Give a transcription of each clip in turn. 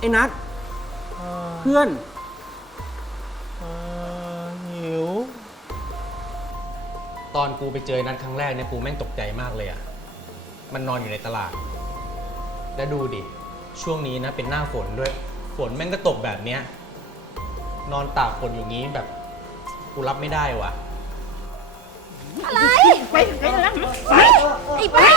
ไอ้นัทเพื่อน หิว ตอนกูไปเจอนัดครั้งแรกเนี่ยกูแม่งตกใจมากเลยอะ่ะ มันนอนอยู่ในตลาด แล้วดูดิ ช่วงนี้นะเป็นหน้าฝนด้วย ฝนแม่งก็ตกแบบเนี้ย นอนตากฝนอยู่งี้แบบกูรับไม่ได้ว่ะ อะไร ไปไปแล้วไปไอ้บ้า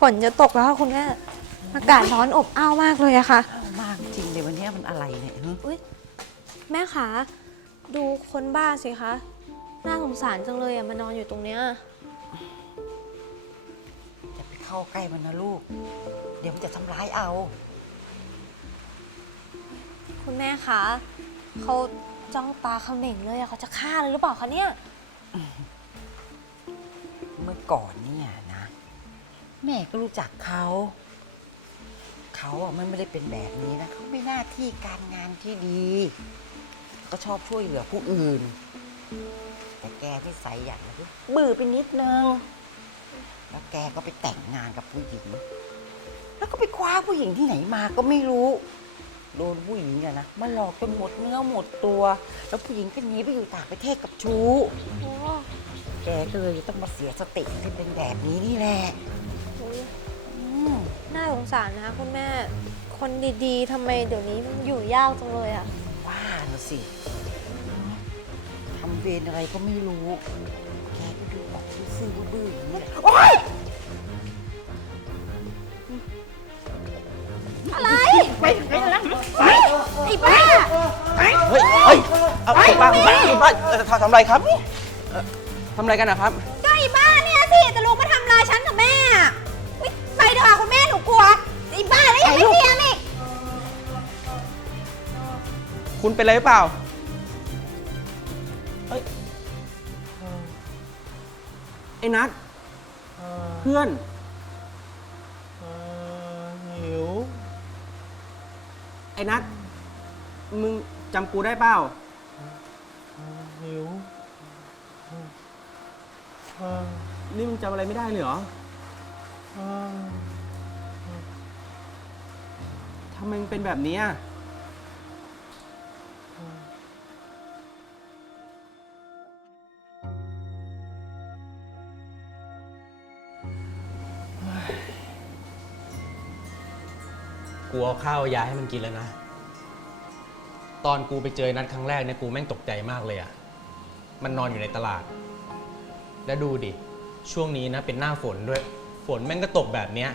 ฝนจะตกแล้วค่ะคุณแม่อากาศร้อนอบอ้าวมากเลยอะค่ะมากจริงเลยวันนี้มันอะไรเนี่ยฮะอุ๊ยแม่คะดูคนบ้าสิคะน่าสงสารจังเลยอะมานอนอยู่ตรงเนี้ยอย่าไปเข้าใกล้มันนะลูก เดี๋ยวมันจะทำร้ายเอา คุณแม่คะเขาจ้องตาเขม่งเลยอะเขาจะฆ่าเลยหรือเปล่าคะเนี่ย เมื่อก่อนเนี่ยนะ แม่ก็รู้จักเขา เขาอะมันไม่ได้เป็นแบบนี้นะเขาไม่หน้าที่การงานที่ดี ก็ชอบช่วยเหลือผู้อื่น แต่แกนิสัยอย่างนึงบื้อไปนิดนึง แล้วแกก็ไปแต่งงานกับผู้หญิง แล้วก็ไปคว้าผู้หญิงที่ไหนมาก็ไม่รู้ โดนผู้หญิงเนี่ยนะมาหลอกจนหมดเนื้อหมดตัว แล้วผู้หญิงก็หนีไปอยู่ต่างประเทศกับชู้โอ้แกก็เลยต้องมาเสียสติที่เป็นแบบนี้นี่แหละโหอืม น่าสงสารนะคะคุณแม่คนดีๆทำไมเดี๋ยวนี้มันอยู่ยากจังเลยอะว่านะสิทำเวรอะไรก็ไม่รู้ แกก็ดูออกซื่อๆบื้อๆอย่างนี้แหละโอ๊ยอะไร ไปไปแล้วไปไอ้บ้า เฮ้ยเฮ้ยเอาคุณป้าคุณป้าคุณป้าเอ่อทำทำอะไรครับเอ่อทำอะไรกันนะครับ อ้บ้าแล้วยังไม่เตรียมอีกคุณเป็นอะไรหรือเปล่าไอ้นัทเพื่อน หิว ไอ้นัทมึงจำกูได้เปล่า หิวนี่มึงจำอะไรไม่ได้เลยเหรอ ทำไมมึงเป็นแบบนี้อะกูเอาข้าวยาให้มันกินแล้วนะ ตอนกูไปเจอนัดครั้งแรกเนี่ยกูแม่งตกใจมากเลยอะ่ะ มันนอนอยู่ในตลาด แล้วดูดิ ช่วงนี้นะเป็นหน้าฝนด้วย ฝนแม่งก็ตกแบบเนี้ย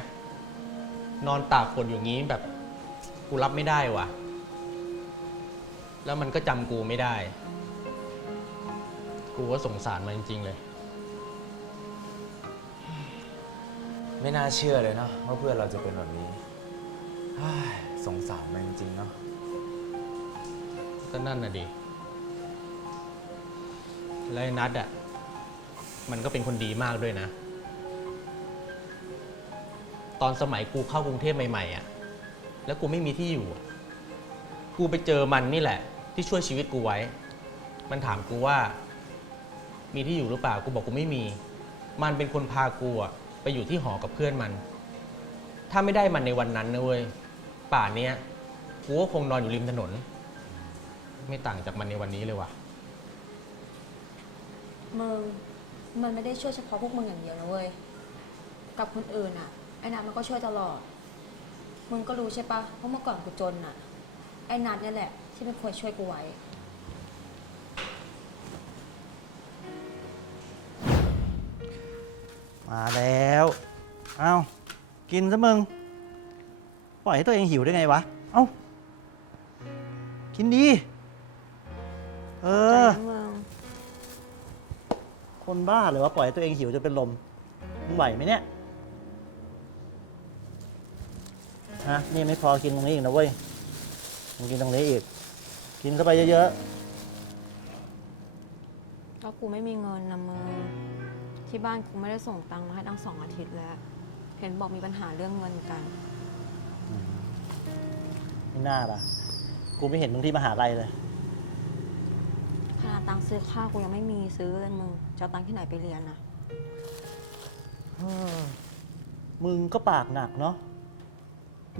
นอนตากฝนอยู่งี้แบบ กูรับไม่ได้ว่ะ แล้วมันก็จำกูไม่ได้ กูก็สงสารมันจริง ๆ เลย ไม่น่าเชื่อเลยเนาะว่าเพื่อนเราจะเป็นแบบนี้เฮ้ยสงสารมันจริงๆเนาะ ก็นั่นน่ะดิ แล้วไอ้นัดอะ มันก็เป็นคนดีมากด้วยนะ ตอนสมัยกูเข้ากรุงเทพใหม่ ๆ อะ แล้วกูไม่มีที่อยู่ กูไปเจอมันนี่แหละ ที่ช่วยชีวิตกูไว้ มันถามกูว่า มีที่อยู่หรือเปล่า กูบอกกูไม่มี มันเป็นคนพากูอะไปอยู่ที่หอกับเพื่อนมัน ถ้าไม่ได้มันในวันนั้นนะเว้ย ป่านเนี้ยกูก็คงนอนอยู่ริมถนน ไม่ต่างจากมันในวันนี้เลยว่ะ มึงมันไม่ได้ช่วยเฉพาะพวกมึงอย่างเดียวนะเว้ย กับคนอื่นอะไอ้นัทมันก็ช่วยตลอด มึงก็รู้ใช่ปะว่าเมื่อก่อนกูจนอะไอ้นัทเนี่ยแหละ ที่เป็นคนช่วยกูไว้ มาแล้ว เอ้ากินซะมึง ปล่อยให้ตัวเองหิวได้ไงวะ เอ้ากินดี เออเมืองคนบ้าเลยว่าปล่อยให้ตัวเองหิวจนเป็นลม มึงไหวไหมเนี่ย ฮะนี่ไม่พอกินตรงนี้อีกนะเว้ยมึงกินตรงนี้อีก กินเข้าไปเยอะก็กูไม่มีเงินนะมึงที่บ้านกูไม่ได้ส่งตังค์มาให้ตั้งสองอาทิตย์แล้ว เห็นบอกมีปัญหาเรื่องเงินกัน ๆไม่น่าล่ะ กูไม่เห็นมึงที่มหาลัยเลยขนาดตังค์ซื้อข้าวกูยังไม่มีซื้อเลยมึงจะเอาตังค์ที่ไหนไปเรียนนะมึงก็ปากหนักเนาะ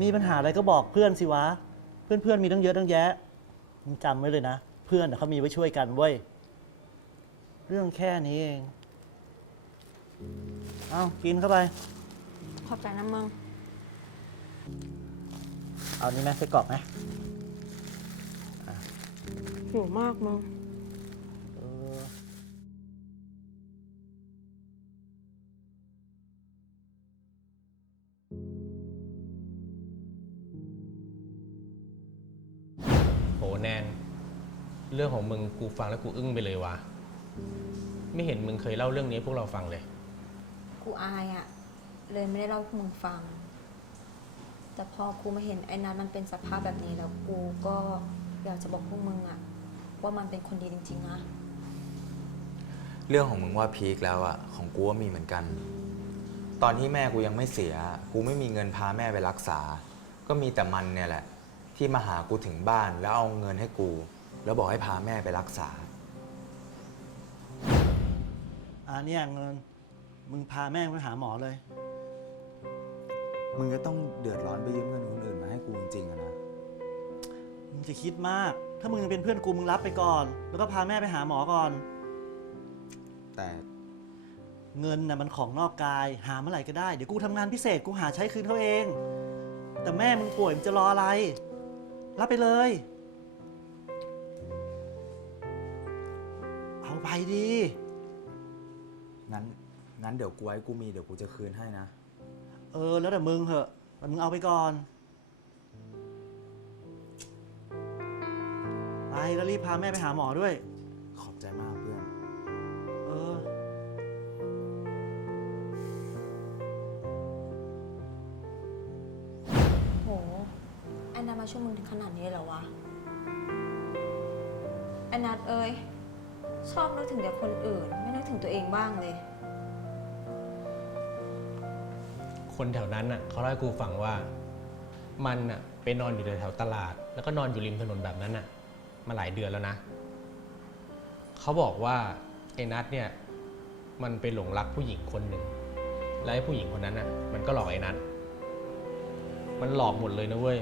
มีปัญหาอะไรก็บอกเพื่อนสิวะ เพื่อนๆมีตั้งเยอะตั้งแยะมึงจำไว้เลยนะ เพื่อนน่ะเขามีไว้ช่วยกันเว้ย เรื่องแค่นี้เอง เอากินเข้าไป ขอบใจนะมึง เอานี้ไหมไส้กรอกไหม หิวมากมึง แนน เรื่องของมึงกูฟังแล้วกูอึ้งไปเลยวะไม่เห็นมึงเคยเล่าเรื่องนี้ให้พวกเราฟังเลย กูอายอะเลยไม่ได้เล่าให้พวกมึงฟัง แต่พอกูมาเห็นไอ้นัทมันเป็นสภาพแบบนี้แล้วกูก็อยากจะบอกพวกมึงอะว่ามันเป็นคนดีจริงๆนะเรื่องของมึงว่าพีคแล้วอะของกูว่ามีเหมือนกัน ตอนที่แม่กูยังไม่เสีย กูไม่มีเงินพาแม่ไปรักษา ก็มีแต่มันเนี่ยแหละ ที่มาหากูถึงบ้านแล้วเอาเงินให้กู แล้วบอกให้พาแม่ไปรักษาอ่าเนี่ยเงิน มึงพาแม่งไปหาหมอเลย มึงก็ต้องเดือดร้อนไปยืมเงินคนอื่นมาให้กูจริงๆอะนะ มึงจะคิดมาก ถ้ามึงยังเป็นเพื่อนกูมึงรับไปก่อน แล้วก็พาแม่ไปหาหมอก่อน แต่เงินน่ะมันของนอกกาย หาเมื่อไหร่ก็ได้ เดี๋ยวกูทำงานพิเศษกูหาใช้คืนเขาเอง แต่แม่มึงป่วยมึงจะรออะไร รับไปเลย เอาไปดี งั้น งั้นเดี๋ยวกูไว้กูมีเดี๋ยวกูจะคืนให้นะ เออ แล้วแต่มึงเหอะแต่มึงเอาไปก่อน ไปแล้วรีบพาแม่ไปหาหมอด้วย ช่วยมึงถึงขนาดนี้เลยเหรอวะไอ้นัทเอ้ย ชอบนึกถึงแต่คนอื่น ไม่นึกถึงตัวเองบ้างเลย คนแถวนั้นน่ะเขาเล่าให้กูฟังว่า มันน่ะไปนอนอยู่แถวๆตลาด แล้วก็นอนอยู่ริมถนนแบบนั้นน่ะ มาหลายเดือนแล้วนะ เขาบอกว่าไอ้นัทเนี่ยมันไปหลงรักผู้หญิงคนหนึ่ง และไอ้ผู้หญิงคนนั้นน่ะมันก็หลอกไอ้นัทมันหลอกหมดเลยนะเว้ย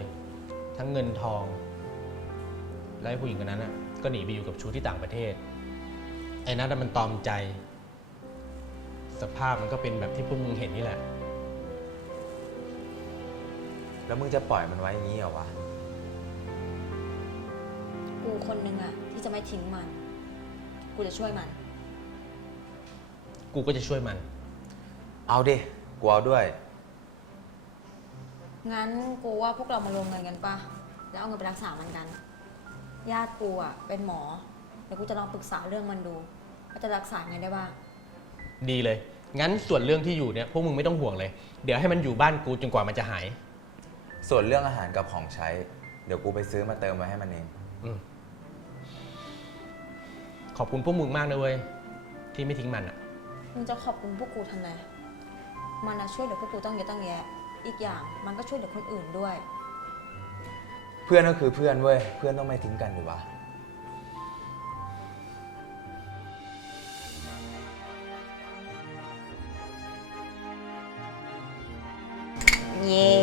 ทั้งเงินทอง และไอ้ผู้หญิงคนนั้นน่ะก็หนีไปอยู่กับชู้ที่ต่างประเทศ ไอ้นัทน่ะมันตอมใจ สภาพมันก็เป็นแบบที่พวกมึงเห็นนี่แหละ แล้วมึงจะปล่อยมันไว้อย่างนี้เหรอวะ กูคนนึงอะที่จะไม่ทิ้งมัน กูจะช่วยมัน กูก็จะช่วยมัน เอาดิ กูเอาด้วย งั้นกูว่าพวกเรามารวมเงินกันปะแล้วเอาเงินไปรักษามันกัน ญาติกูอะเป็นหมอ เดี๋ยวกูจะลองปรึกษาเรื่องมันดูว่าจะรักษาไงได้บ้าง ดีเลย งั้นส่วนเรื่องที่อยู่เนี่ยพวกมึงไม่ต้องห่วงเลย เดี๋ยวให้มันอยู่บ้านกูจนกว่ามันจะหาย ส่วนเรื่องอาหารกับของใช้ เดี๋ยวกูไปซื้อมาเติมไว้ให้มันเอง อืมขอบคุณพวกมึงมากนะเว้ยที่ไม่ทิ้งมันอะมึงจะขอบคุณพวกกูทำไมมันนะช่วยเหลือพวกกูต้องเยอะต้องแยะ อีกอย่างมันก็ช่วยเหลือคนอื่นด้วย เพื่อนก็คือเพื่อนเว้ย เพื่อนต้องไม่ทิ้งกันอยู่วะ เย่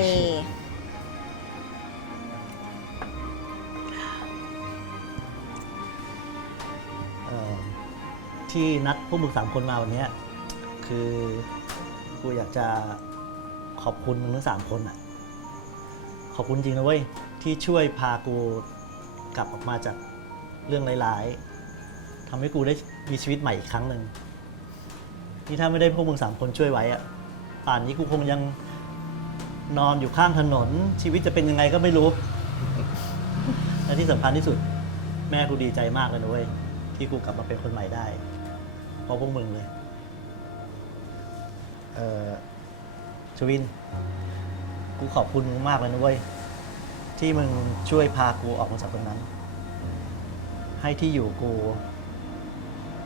เอ่อที่นัดพวกมึงสามคนมาวันเนี้ยคือกูอยากจะ ขอบคุณมึงทั้งสามคนอะ ขอบคุณจริงนะเว้ย ที่ช่วยพากูกลับออกมาจากเรื่องร้ายๆทำให้กูได้มีชีวิตใหม่อีกครั้งหนึ่งนี่ถ้าไม่ได้พวกมึงสามคนช่วยไว้อะป่านนี้กูคงยังนอนอยู่ข้างถนน ชีวิตจะเป็นยังไงก็ไม่รู้ และที่สำคัญที่สุด แม่กูดีใจมากเลยนะเว้ยที่กูกลับมาเป็นคนใหม่ได้เพราะพวกมึงเลย เออ ชวิน กูขอบคุณมึงมากเลยนะเว้ย ที่มึงช่วยพากูออกมาจากตรงนั้น ให้ที่อยู่กู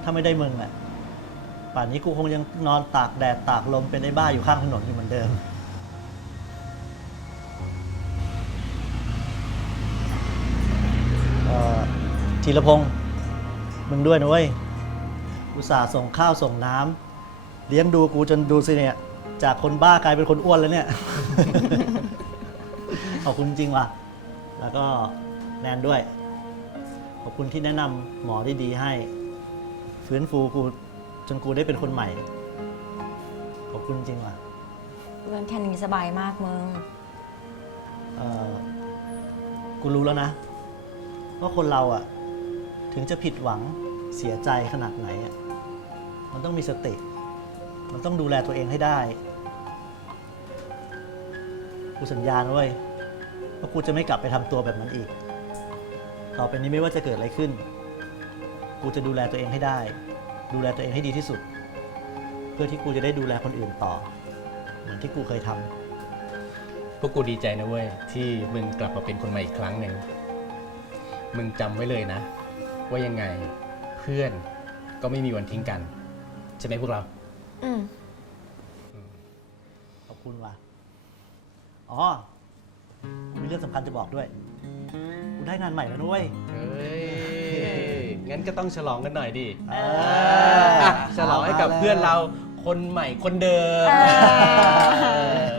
ถ้าไม่ได้มึงอะป่านนี้กูคงยังนอนตากแดดตากลมเป็นไอ้บ้าอยู่ข้างถนนอยู่เหมือนเดิม เอ่อธีรพงศ์มึงด้วยนะเว้ย อุตส่าห์ส่งข้าวส่งน้ำเลี้ยงดูกูจนดูสิเนี่ย จากคนบ้ากลายเป็นคนอ้วนแล้วเนี่ย ขอบคุณจริงว่ะ แล้วก็แนนด้วย ขอบคุณที่แนะนำหมอได้ดีให้ ฟื้นฟูกูจนกูได้เป็นคนใหม่ ขอบคุณจริงว่ะเรื่องแค่นี้สบายมากมึง เออกูรู้แล้วนะ ว่าคนเราอะถึงจะผิดหวังเสียใจขนาดไหนอะมันต้องมีสติ มันต้องดูแลตัวเองให้ได้ กูสัญญานะเว้ยว่ากูจะไม่กลับไปทำตัวแบบนั้นอีก ต่อไปนี้ไม่ว่าจะเกิดอะไรขึ้น กูจะดูแลตัวเองให้ได้ ดูแลตัวเองให้ดีที่สุด เพื่อที่กูจะได้ดูแลคนอื่นต่อ เหมือนที่กูเคยทำ พวกกูดีใจนะเว้ย ที่มึงกลับมาเป็นคนใหม่อีกครั้งหนึ่ง มึงจำไว้เลยนะ ว่ายังไงเพื่อนก็ไม่มีวันทิ้งกัน ใช่ไหมพวกเรา อืมขอบคุณว่ะ อ๋อกูมีเรื่องสำคัญจะบอกด้วย กูได้งานใหม่แล้วนุ้ยเฮ้ย งั้นก็ต้องฉลองกันหน่อยดิเออะฉลองให้กับเพื่อนเราคนใหม่คนเดิมเออเออ